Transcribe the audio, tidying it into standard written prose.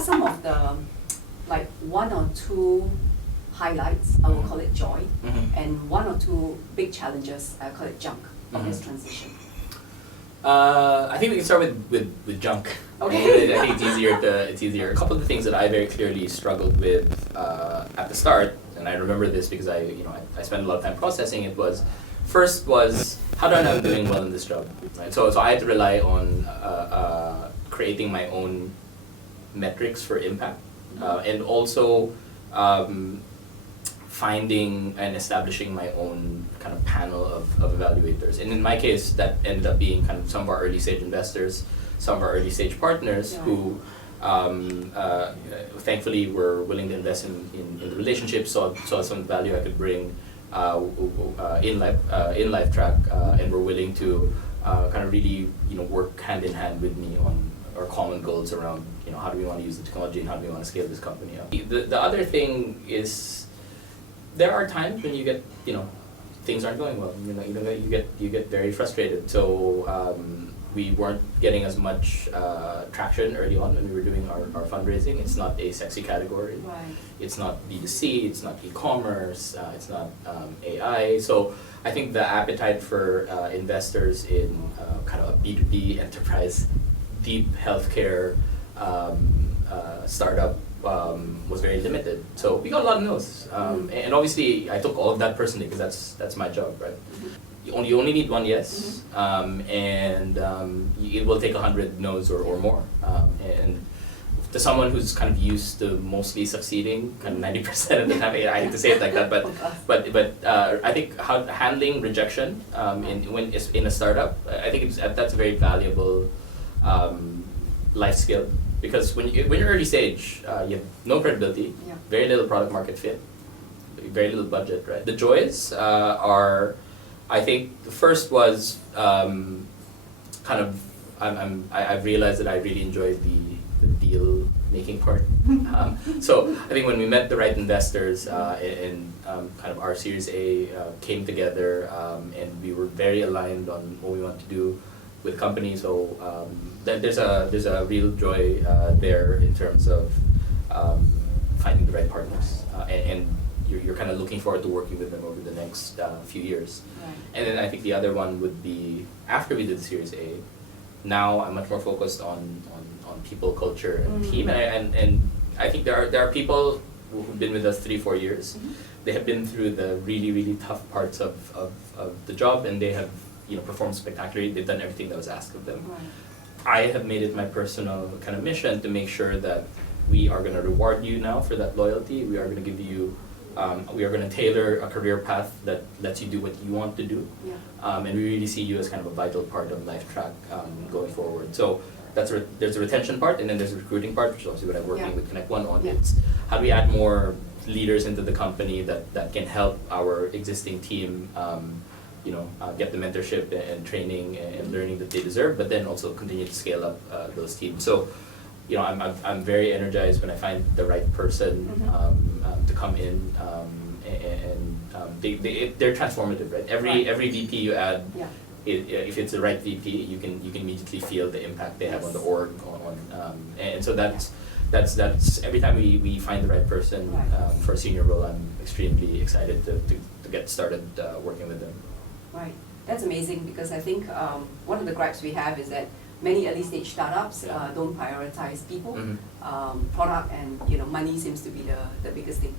are some of the, like, one or two highlights, I will call it joy, and one or two big challenges, I call it junk, of this transition? I think we can start with junk. Okay. I think it's easier. A couple of the things that I very clearly struggled with at the start, and I remember this because I spent a lot of time processing it, first was how do I know I'm doing well in this job? Right? So I had to rely on creating my own metrics for impact, and also finding and establishing my own kind of panel of evaluators. And in my case, that ended up being kind of some of our early stage investors, some of our early stage partners who thankfully were willing to invest in the relationship, saw some value I could bring in LifeTrack, and were willing to kind of really work hand in hand with me on our common goals around how do we want to use the technology and how do we want to scale this company up. The other thing is there are times when you get things aren't going well. You get very frustrated. So we weren't getting as much traction early on when we were doing our fundraising. It's not a sexy category. Right. It's not B2C, it's not e-commerce, it's not AI. So I think the appetite for investors in kind of a B2B enterprise, deep healthcare startup was very limited. So we got a lot of no's. And obviously I took all of that personally because that's my job, right? You only need one yes, and it will take 100 no's or more. And to someone who's kind of used to mostly succeeding, kind of 90% of the time, I hate to say it like that, but I think handling rejection in a startup, I think that's a very valuable life skill, because when you're early stage, you have no credibility, very little product market fit, very little budget, right? The joys are, I think the first was I've realized that I really enjoy the deal making part. So I think when we met the right investors and kind of our Series A came together, and we were very aligned on what we want to do with the company. So there's a real joy there in terms of finding the right partners, and you're kind of looking forward to working with them over the next few years. Right. And then I think the other one would be after we did the Series A, now I'm much more focused on people, culture, and team. And I think there are people who've been with us 3-4 years. They have been through the really, really tough parts of the job, and they have performed spectacularly. They've done everything that was asked of them. Right. I have made it my personal kind of mission to make sure that we are going to reward you now for that loyalty. We are going to give you we are going to tailor a career path that lets you do what you want to do. And we really see you as kind of a vital part of LifeTrack going forward. So there's a retention part, and then there's a recruiting part, which is obviously what I'm working with Connect One on. It's how do we add more leaders into the company that can help our existing team get the mentorship and training and learning that they deserve, but then also continue to scale up those teams. So I'm very energized when I find the right person to come in, and they're transformative, right? Every VP you add, if it's the right VP, you can immediately feel the impact they have on the org, and so that's every time we find the right person for a senior role, I'm extremely excited to get started working with them. Right, that's amazing, because I think one of the gripes we have is that many early stage startups don't prioritize people, product, and money seems to be the biggest thing.